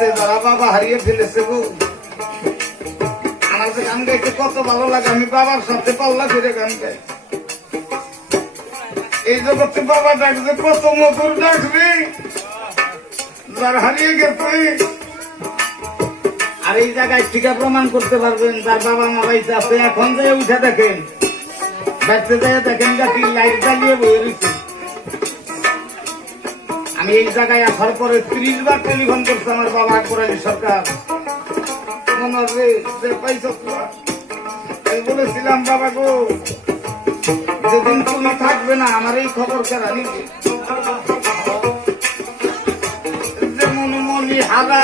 জগতে যারা বাবা হারিয়ে ফেলেছে গো, আমার যে গান গাইতে কত ভালো লাগে। আমি বাবার সাথে পাল্লা ফিরে গান গাই। এই জগতে বাবা ডাকছে কত মধুর ডাকবে, যার হারিয়ে গেছে। আর এই জায়গায় টিকা প্রমাণ করতে পারবেন যার বাবা মা বাইতে আছে। এখন যে উঠে দেখেন, বাড়তে যায় দেখেন গাছি লাইট জ্বালিয়ে বয়ে রয়েছে। আমি এই জায়গায় আসার পরে 30 বার টেলিফোন করছে আমার বাবা আকবর আলী সরকার। আমি বলেছিলাম বাবা গো, যেদিন তুমি থাকবে না আমার এই খবর কেরা নিবে, যে মনি হারা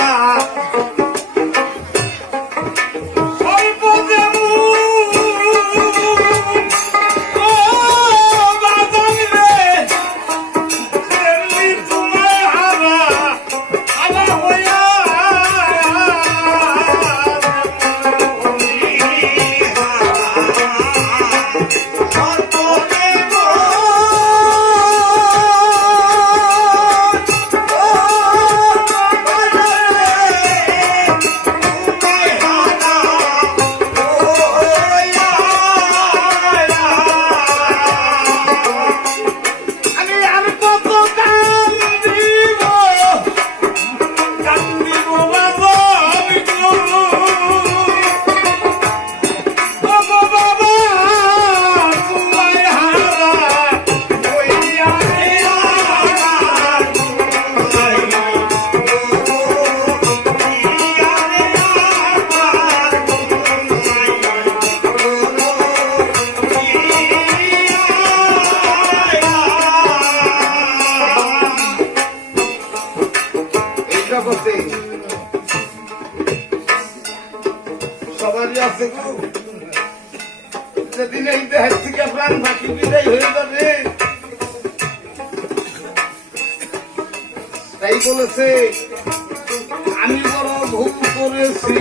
সবারই আছে গো, যেদিন এই দেহের থেকে প্রাণ বাকি বিদায় হয়ে যাবে। তাই বলেছে আমি বড় ভুল করেছি,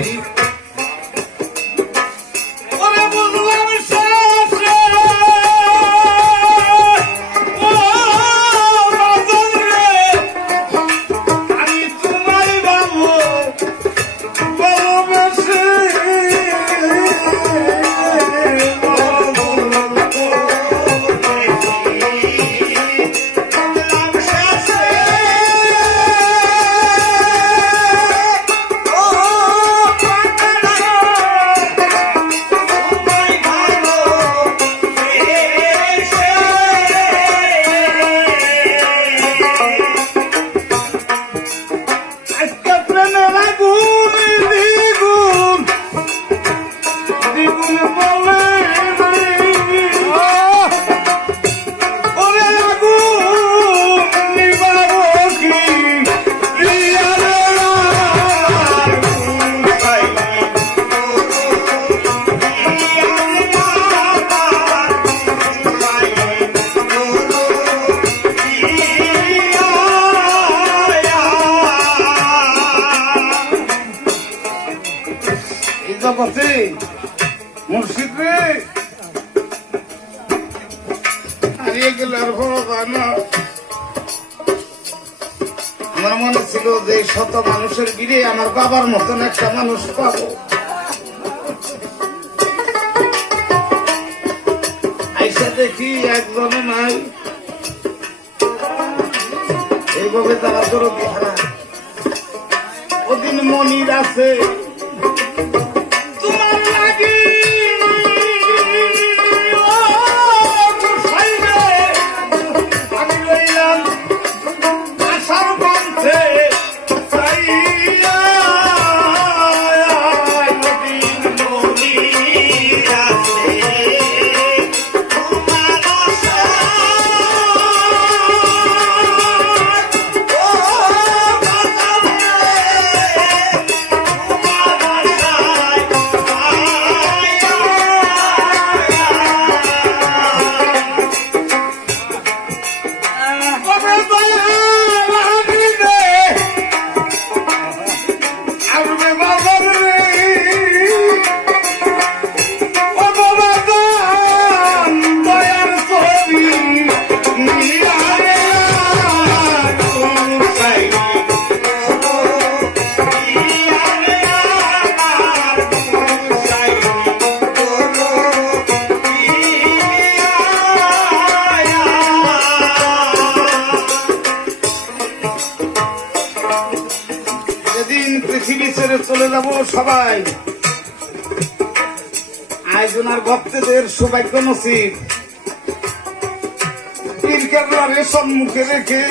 মুর্শিদ রে হারিয়ে গেল। আর বড় না, আমার মনে ছিল যে শত মানুষের ভিড়ে আমার বাবার মতন একটা মানুষ পাবো। আইসা দেখি একজনও নাই। এইভাবে তারা দরদি হারা। ওদিন মনির আছে যেদিন পৃথিবী ছেড়ে চলে যাব সবাই, আয়োজন আর ভক্তদের সৌভাগ্য নসিব পীর কেবলারে সম্মুখে রেখে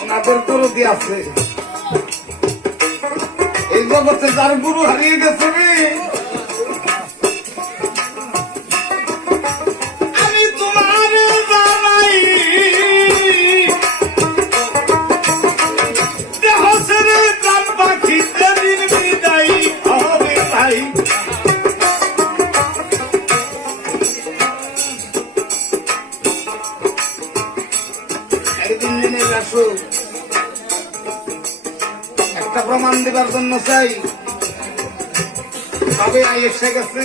ওনাদের দরদি আছে। এই জগতে যার গুরু হারিয়ে গেছে রে, আমি তোমার জানাই দেহ ছেড়ে প্রাণ পাখি দিন বিদায় হবে ভাই। একদিন দিনে আসো, একটা প্রমাণ দেবার জন্য চাই, তবে এসে গেছে,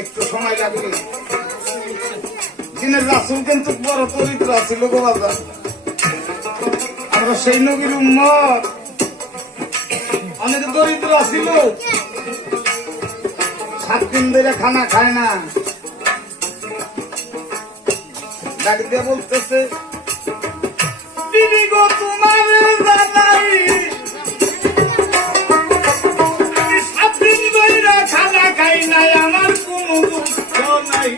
একটু সময় লাগবে। দিনের রাসূল কিন্তু বড় চরিত্র ছিল গো বাবা, আমরা সেই নবীর উম্মত। অনেক দরিদ্র ছিল, 7 দিন ধরে খানা খায় না, ডাক দিয়ে বলতেছে দিদি গো তোমার জানাই আমি 7 দিন ধরে খানা খাই নাই, আমার কোনো দুঃখ নাই।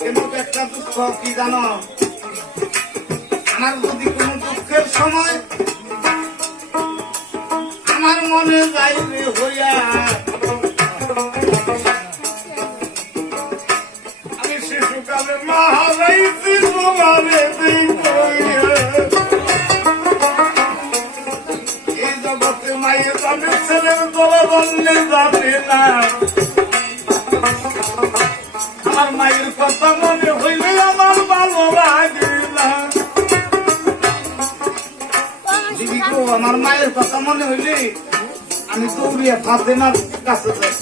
কিন্তু একটা দুঃখ কি জানো, আমার যদি কোনো দুঃখের সময় আমার মনে যাইবে হইয়া, আমি শিশুকালে মা হারাইছি তোমারে দেখিয়া। এই জগতে মায়ের জানে, ছেলের দোয়া বললে জানে না। আমার মায়ের কথা মনে হইলে আমার ভালো লাগে না। আমার মায়ের কথা মনে হইলে আমি দৌড়িয়া ফাতেমার কাছে যাই,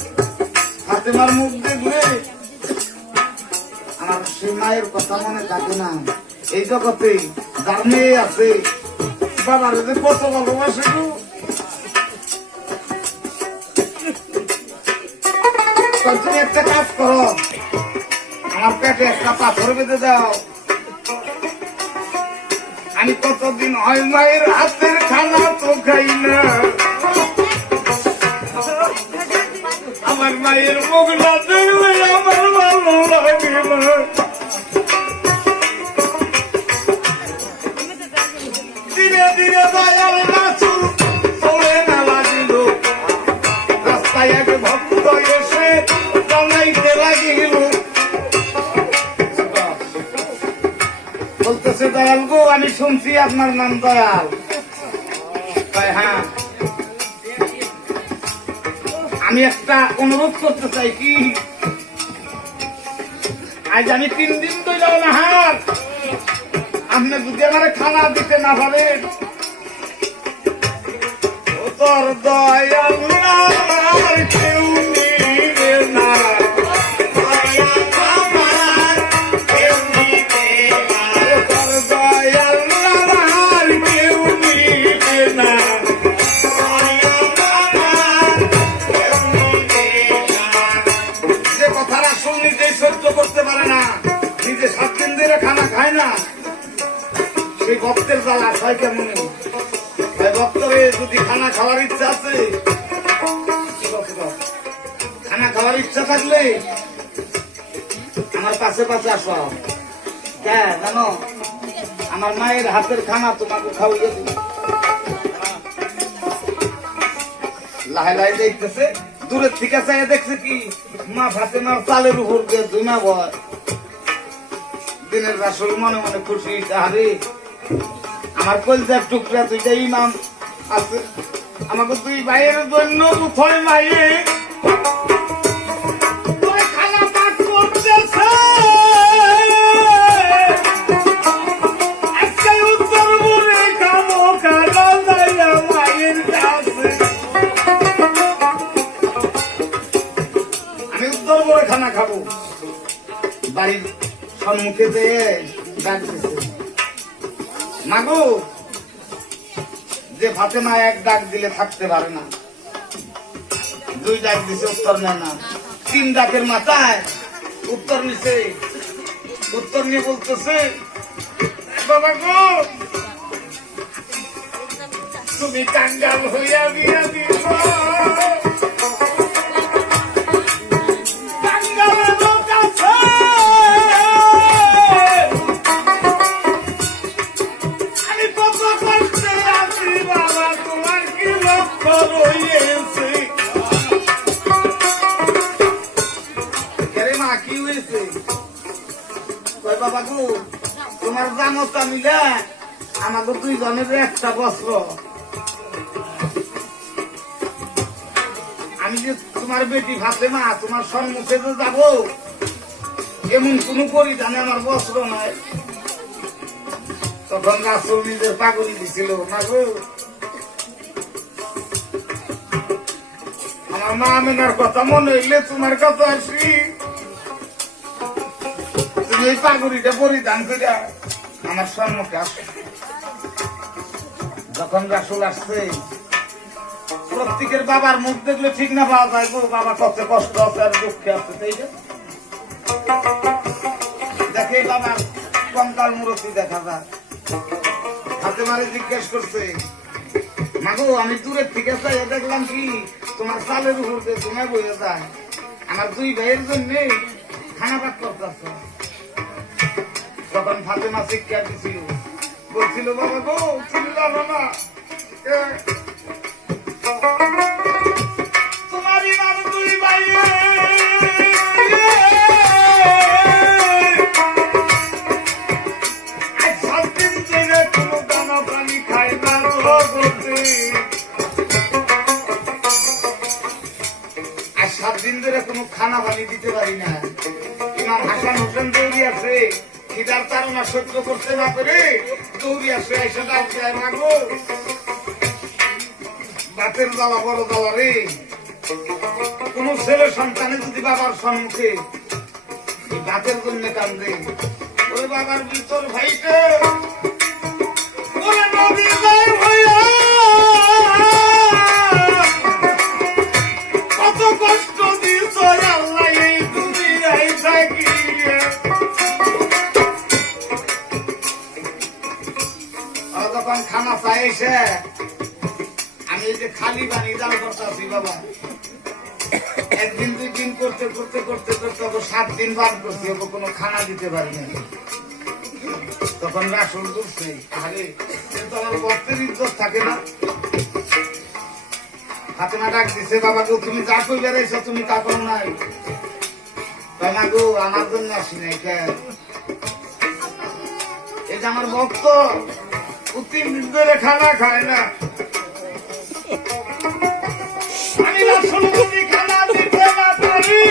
ফাতেমার মুখ দেখলে আমার সেই মায়ের কথা মনে থাকে না। এই জগতে যার মেয়ে আছে বাবার যে কত ভালোবাসে গো। তুমি একটা কাজ করো, আমার পেটে একটা পাথর বেঁধে দাও, আমি কতদিন হয় মায়ের হাতের খানা তো খাই না। আমার মায়ের মুখ না দেখলে আমার ভালো লাগে না। ধীরে ধীরে দয়াল রাসূল চলে না লাগিল, রাস্তায় এক ভক্ত এসে জানাইতে লাগিল, বলতেছে দয়াল গো আমি শুনছি আপনার নাম দয়াল। হ্যাঁ, আমি একটা অনুরোধ করতে চাই কি, আজ আমি 3 দিন ধরে অনাহার, আপনি যদি আমার খানা দিতে না পারেন, ও তোর দয়াল আর কেউ নিবে না, করতে পারে না, নিজে 7 দিন ধরে খানা খায় না, সেই ভক্তের জ্বালা হয় কেমন? ভক্তরে যদি খানা খাওয়ার ইচ্ছা আছে, খানা খাওয়ার ইচ্ছা থাকলে আমার পাশে পাশে আসো। হ্যাঁ জানো, আমার মায়ের হাতের খানা তোমাকে খাওয়াইয়ে দিই। লাহে লাহে দেখতেছে, দূরের থেকে চাই দেখছে কি মা ফাতেমার চালের উপর দিয়ে ধুনা বয়। দিনের রাসূল মনে মনে খুশি, আরে আমার কলজার টুকরা দুইটা ইমাম আছে, আমাকে 2 ভাইয়ের জন্য উঠয় মাইয়ে খানা পাক করতেছে। আজকে উত্তর মুড়ে খাবো খানা যাইয়া মায়ের কাছে, আমি উত্তর মুড়ে খানা খাবো। বাড়ির সম্মুখে যেয়ে ডাক দিছে, মাগো যে ফাতেমা এক ডাক দিলে থাকতে পারে না, 2 ডাক দিছে উত্তর নেয় না, 3 ডাকের মাথায় উত্তর নিছে, উত্তর উত্তর নিয়ে বলতেছে, বাবা গো তুমি কাঙ্গাল হইয়া বিয়া দিছ, কাঙ্গালের কাছে আমি কত কষ্টে আছি বাবা, তোমার কি লক্ষ্য রয়েছে? মা কি হয়েছে? বাবা গো তোমার জামতা মিলা আমাকে 2 জনের একটা বস্ত্র, আমি যে তোমার বেটি ফাতেমা তোমার সম্মুখে যে যাবো এমন কোন পরিধানে আমার বস্ত্র নয়। তখন রাসূল নিজের পাগড়ি দিছিল, না গো আমার মা আমেনার কথা মনে হইলে তোমার কথা আসি, তুমি এই পাগড়িটা পরিধান করে আমার সম্মুখে আসো। যখন রাসূল আসছে, প্রত্যেকের বাবার মুখ দেখলে ঠিক না পাওয়া যায় গো, বাবা কত কষ্ট আছে আর দুঃখে আছে, তাই না? দেখে বাবার কঙ্কাল মূর্তি দেখা যায়। ফাতেমারে জিজ্ঞেস করছে, মাগো আমি দূরের থেকে চাইয়া দেখলাম কি তোমার চালের উপর দিয়ে তোমার বইয়ে যায়, আমার 2 ভাইয়ের জন্য খানা পাক করতেছ। তখন ফাতেমা শিক্ষা দিছিল, বলছিল বাবা গো চিল্লানো না, তোমারই নাম 2 ভাইয়ে আজ 7 দিন ধরে কোনো দানা পানি খাই না, আর 7 দিন ধরে কোনো খানা পানি দিতে পারি না। ইমাম হাসান হোসেন দৌড়ি আছে, খিদার তাড়না সহ্য করতে না পেরে দৌড়ি আসে, এসে ডাকছে মাগো বাতের জ্বালা বড় জ্বালা রে। কোন ছেলে সন্তানে যদি বাবার সম্মুখে বাতের জন্য কান্দে, ওই বাবার ভিতর ভাইকে কত কষ্ট দিছ আল্লাহ এই দুনিয়ায় থাকি। যখন খানা চাই এসে আমি এই যে খালি বানি জাল করতেছি বাবা, 1 দিন 2 দিন করতে করতে করতে করতে 7 দিন বাদ করছি, ওকে কোনো খানা দিতে পারি না। তখন রাসূল বলছে, আরে কিন্তু আমার ভক্তের ইজ্জত থাকে না। ফাতেমা ডাক দিছে, বাবা গো তুমি যা কই বেড়াইছো তুমি তা করো নাই। বাবা গো আমার জন্য আসি নাই, এটা আমার ভক্ত 3 দিন ধরে খানা খায় না, আমি রাসূল যদি খানা দিতে না পারি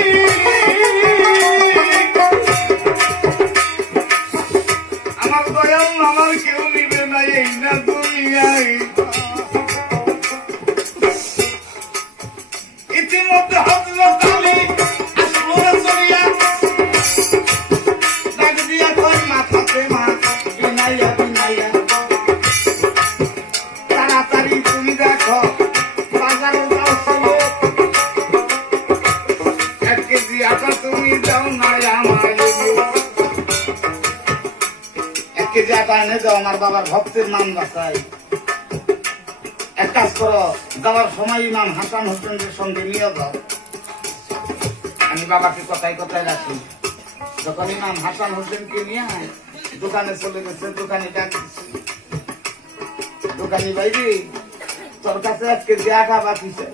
আমার দয়াল আমার কেউ নিবে না এই না দুনিয়ায়। ইতিমধ্যে হযরত আলী আসলে চলিয়া ডাক দিয়া কই মা ফাতেমা বিনাইয়া বিনাইয়া তাড়াতাড়ি তুমি দেখো বাজারে যাও, চলো 1 কেজি আটা তুমি দাও না আমায়, 1 কেজি আটা এনে দাও, আমার বাবার ভক্তের নাম বাঁচাই। এক কাজ করো, যাওয়ার সময় ইমাম হাসান হোসেনের সঙ্গে নিয়ে যাও, আমি বাবাকে কথায় কথায় রাখি। যখন ইমাম হাসান হোসেনকে নিয়ে দোকানে চলে গেছে, দোকানে ডাক দিচ্ছে, দোকানি ভাই তোর কাছে 1 কেজি আটা বাকিছে।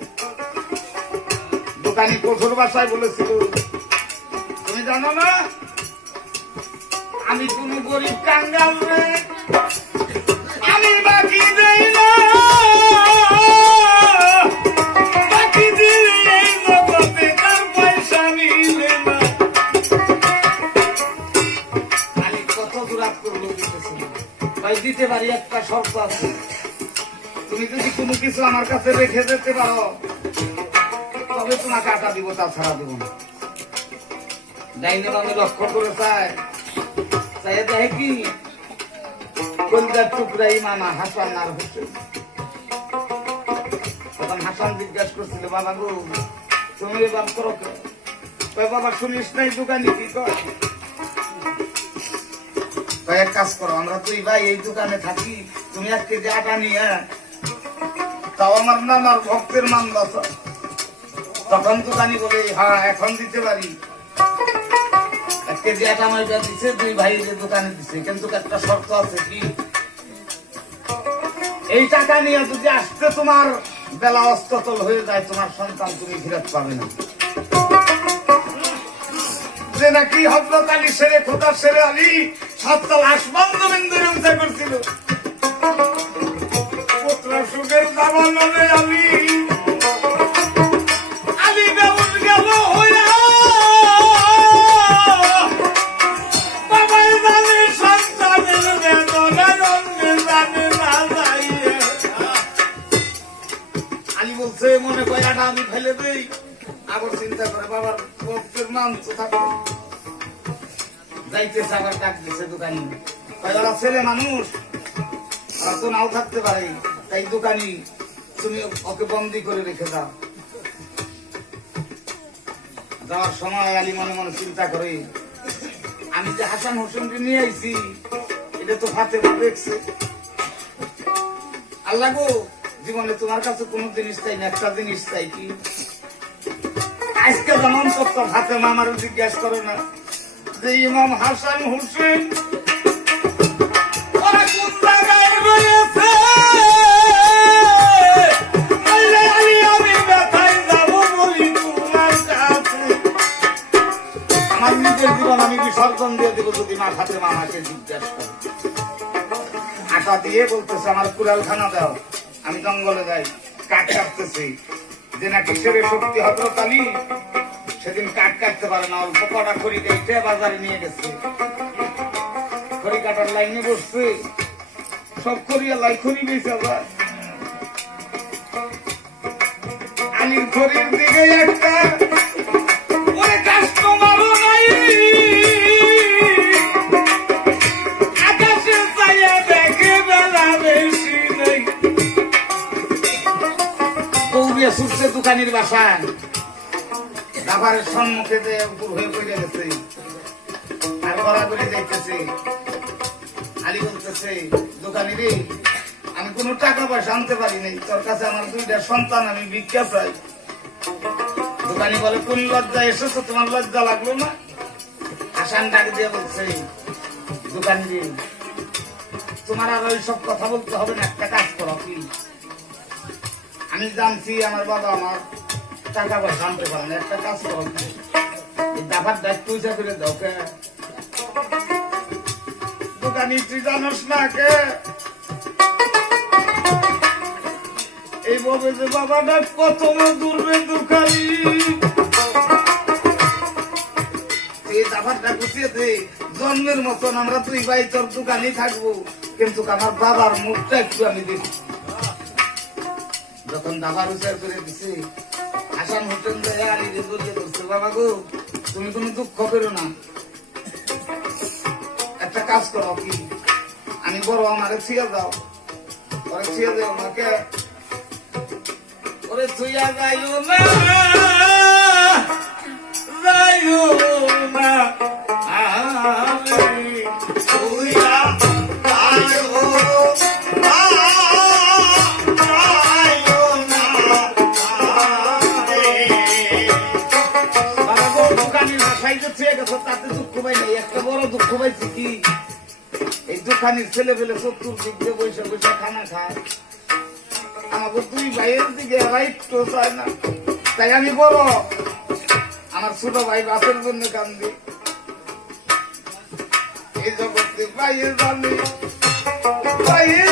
দোকানি কঠোর ভাষায় বলেছিল, তুমি জানো না আমি কোন গরিব কাঙ্গাল রে, আমি বাকি দেই না, বাকি দিলে এই জগতে তার পয়সা মিলে না। আমি কত দূরাত করলো দিতেছিল ভাই, দিতে পারি, একটা শর্ত আছে, তুমি যদি কোনো কিছু আমার কাছে রেখে যেতে পারো তবে তোমাকে আটা দিব, তাছাড়া দিব না। ডাইনে বামে লক্ষ্য করে চাই দেখে কি কলজার টুকরা ইমাম হাসান আর হোসেন। তখন হাসান জিজ্ঞাসা করছিল, বাবা গো তুমি এবার করো কে? বাবা শুনিস নাই দোকানি কি কয়? এক কাজ করো, আমরা তুই ভাই এই দোকানে থাকি, তুমি 1 কেজি আটা নিয়ে, তাও আমার নানার ভক্তের মান বাঁচা। তখন দোকানি বলে হ্যাঁ এখন দিতে পারি। 1 কেজি আটা ময়দা দিছে, 2 ভাই দোকানে দিছে, কিন্তু একটা শর্ত আছে কি, এই টাকা নিয়ে যদি আসতে তোমার বেলা অস্ততল হয়ে যায়, তোমার সন্তান তুমি ফিরত পাবে না। যে নাকি হযরত আলী শেরে খোদা শেরে আলী 7 তল আসমান জমিন ধরে উঁচা করছিল, পুত্র সুখের দাবার নামে আলী আলী বেউন গেল হইয়া, বাবাই জানে সন্তানের বেদনা রঙে জানে না যাইয়ে। আলী বলছে মনে কয়াটা আমি ফেলে দেই, আবার চিন্তা করে বাবার ভক্তের মান থাকবে, যাইতেছে আবার ডাক দিছে দোকানি, ওরা ছেলে মানুষ, ওরা তো নাও থাকতে পারে, তাই দোকানি তুমি ওকে বন্দি করে রেখে দাও। যাওয়ার সময় আলী মনে মনে চিন্তা করে, আমি যে হাসান হোসেনকে নিয়ে আইছি, এটা তো ফাতেমা দেখছে। আল্লাহ গো, জীবনে তোমার কাছে কোনো জিনিস চাই না, একটা জিনিস চাই কি, আজকে যেমন সত্য ফাতেমা আমার জিজ্ঞাসা করে না যে ইমাম হাসান হোসেন ওরা কোন জায়গায় রয়েছে, আমি ব্যথায় যাবো বলি তোমার কাছে, আমার নিজের জীবন আমি বিসর্জন দিয়ে দেবো যদি মা ফাতেমা আমাকে জিজ্ঞাসা করে। আটা দিয়ে বলতেছে আমার কুড়ালখানা দাও, আমি জঙ্গলে যাই, কাঠ কাটতেছি, যে নাকি শেরে শক্তি হযরত আলী সেদিন কাঠ কাটতে পারে না, অল্প কটা খড়ি কেটে বাজারে নিয়ে গেছে, খড়ি কাটার লাইনে বসছে, সব খড়ি লাই খড়ি বেঁচে যায়। আলীর খড়ির দিকে একটা ওরে কাস্টমারও নাই, আকাশে চাইয়া দেখে বেলা বেশি নেই, দৌড়িয়া ছুটছে দোকানির বাসায়, দাবারের সম্মুখে উপর হয়ে পড়ে গেছে, আর গড়াগড়ি যাইতেছে। আলী বলতেছে দোকানি রে, আমি কোনো টাকা পয়সা আনতে পারি নাই, তোর কাছে আমার 2টা সন্তান, আমি ভিক্ষা চাই। দোকানি বলে কোন লজ্জা এসেছো, তোমার লজ্জা লাগলো না? হাসান ডাক দিয়ে বলছে দোকানি রে, তোমার আর ওই সব কথা বলতে হবে না, একটা কাজ করো কি, আমি জানছি আমার বাবা আমার টাকা পয়সা আনতে পারে না, একটা কাজ করো, এই দাবার দায়িত্ব পয়সা করে দাও। কে দোকানি তুই জানোস না কে, এই বলে যে বাবাটা কত দূরবে দোকানি, এই দাবারটা গুছিয়ে দে, জন্মের মতন আমরা 2 ভাই তোর দোকানে থাকবো, কিন্তু আমার বাবার মুখটা একটু আমি দেখি। যখন দাবার উচার করে দিছে, হাসান হোসেন আলীকে জড়িয়ে ধরছে, বাবা গো তুমি কোনো দুঃখ করো না, একটা কাজ করো কি, আমি বড় আমারে ছুঁয়া যাও, ওরে ছুঁয়া যাও আমাকে, ওরে ছুঁয়া যাইও না, যাইও না, ছুঁয়া তাতে দুঃখ পাই নাই, একটা বড় দুঃখ পাইছি কি, এই দোকানের ছেলে পেলে চতুর্দিক দিয়ে বৈশা বৈশা খানা খায়, আমাকে 2 ভাইয়ের দিকে একটু চায় না, তাই আমি বড় আমার ছোট ভাই বাসের জন্য কান্দি, এই জগতে ভাইয়ের জানি ভাইয়ের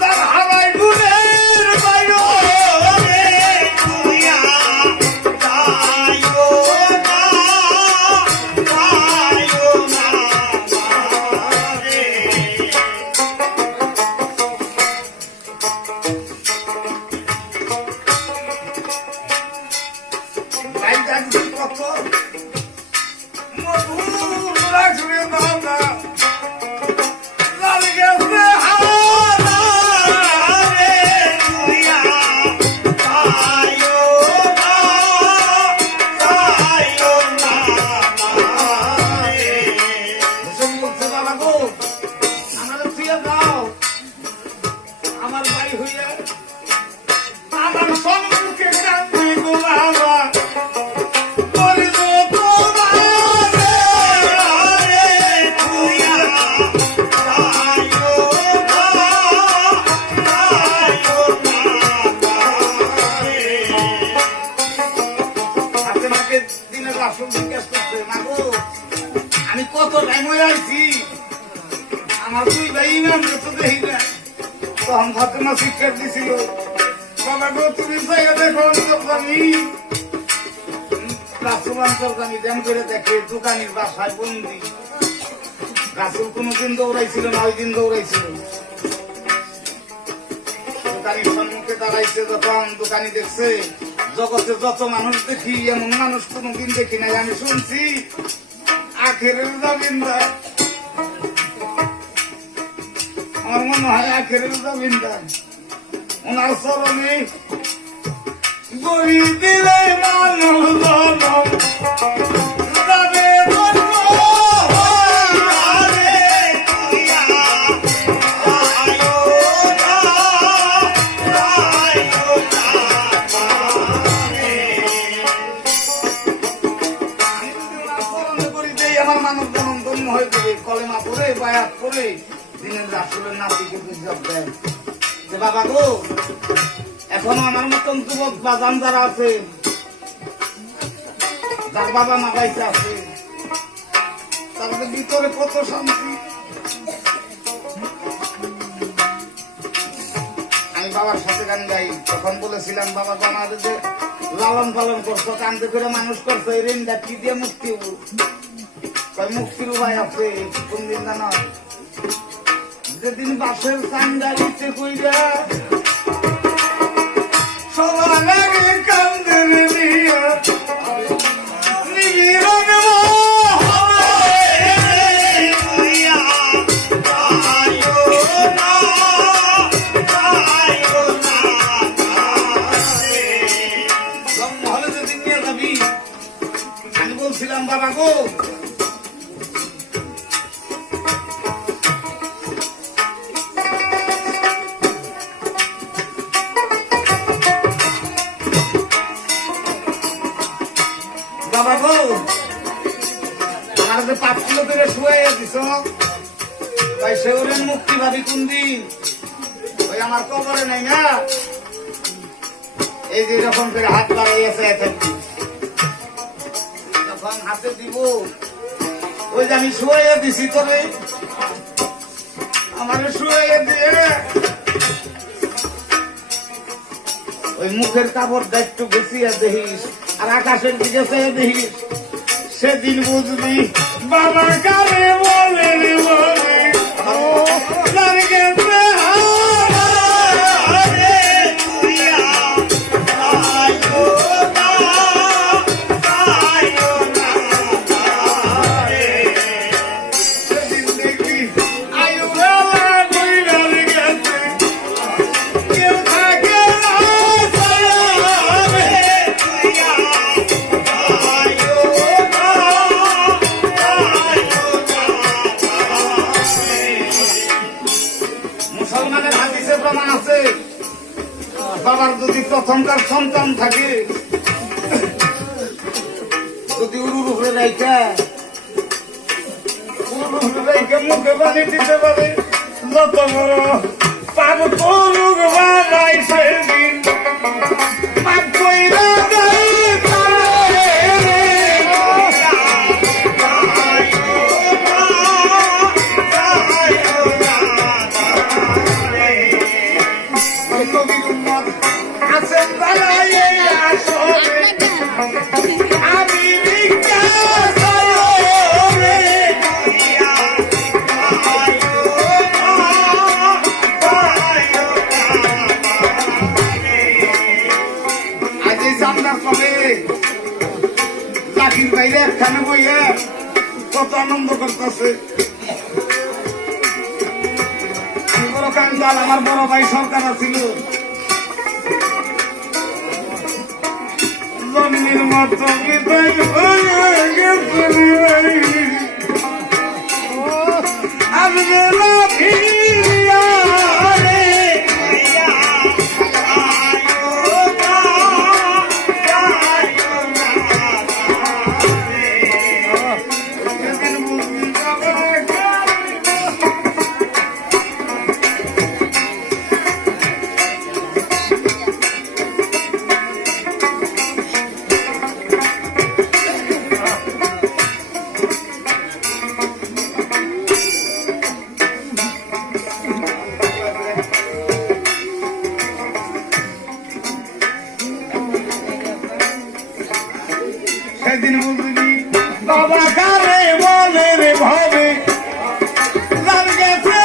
তার হারাই গুণের বাইরে কত মধুর লাগবে বাবা রাসূল জিজ্ঞাসা করছে, মাগো আমি কত টাইম হয়ে আইছি, আমার দুই ভাই ইমামকে তো দেখি না। তখন ফাতেমা শিক্ষা দিছিল, বাবা গো তুমি জায়গা দেখো অন্তর্গামী। রাসূল অন্তর্গামী ধ্যান করে দেখে দোকানির বাসায় বন্দি। রাসূল কোনদিন দৌড়াইছিল না, ওই দিন দৌড়াইছিল। দোকানির সম্মুখে দাঁড়াইছে যখন, দোকানি দেখছে জগতে যত মানুষ দেখি এমন মানুষ কোনদিন দেখি নাই। আমি শুনছি আখেরের জামিনদার, আমার মনে হয় আখেরের জামিনদার। ওনার চরণে গড়ি দিলে মানব জনম যাবে জন্ম হইয়ারে দিয়া। আমার মানব জনম ধন্য হয়ে যাবে। কলেমা পড়ে বায়াত পড়ে দিনের রাসূলের নাতিকে জবাব দেয় যে বাবা গো, এখনো আমার মতন যুবক বাজান যারা আছে, যার বাবা মা বাইতে আছে, তাদের ভিতরে কত শান্তি। আমি বাবার সাথে গান গাই, তখন বলেছিলাম বাবা আমাদের যে লালন পালন করছো, কান্দে করে মানুষ করছো, এই ঋণটা কি দিয়ে মুক্তি হবো? মুক্তির উপায় আছে কোন দিন জানো? যেদিন বাসের চান্দা দিতে কইরা সবার আগে কান্দে নিবিয়া নিবিরন জন্মহলে যেদিন নিয়ে যাবি, আমি বলছিলাম বাবা গো আমার যে পাঁচগুলো ধরে শুয়ে দিছ, ভাই সেগুলের মুক্তি ভাবি কোন দিন? ওই আমার কবরে নাই না, এই যে এরকম করে হাত বাড়াইয়াছে, যখন হাতে দিব ওই যে আমি শুয়ে দিছি তোরে, আমার শুয়ে দিয়ে ওই মুখের কাপড়টা একটু গুছিয়ে দেখিস আর আকাশের দিকে চেয়ে দেখিস, সেদিন বুঝবি বাবা কারে বলে বলে সেদিন দেখবি আয়ু গেছে, কেউ থাকে না বাবার যদি প্রথমকার সন্তান থাকে, যদি উরুরুফে রাইখা মুখে পানি দিতে পারে, যত বড় পাপ করুক বাবাই সেদিন পাপ কইরা লাঠির বাইরে একখানে বইয়া কত আনন্দ করতেছে। আমি বড় কাঙ্গাল, আমার বড় ভাই সরকার ছিল, জন্মের মতো বিদায় হয়ে গেছে আমি বাবা কারে বলে রে ভবে জান গেছে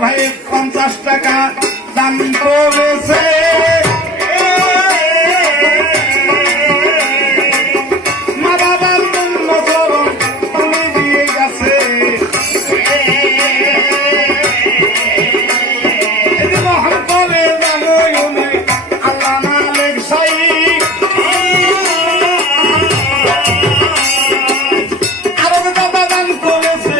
ভাই 50 টাকা দাম করেছে মা বাবার জন্য চরণ তুমি দিয়ে গেছে মহান করে জানোই আল্লাহ মালিক সাই আরো দাদা দান করেছে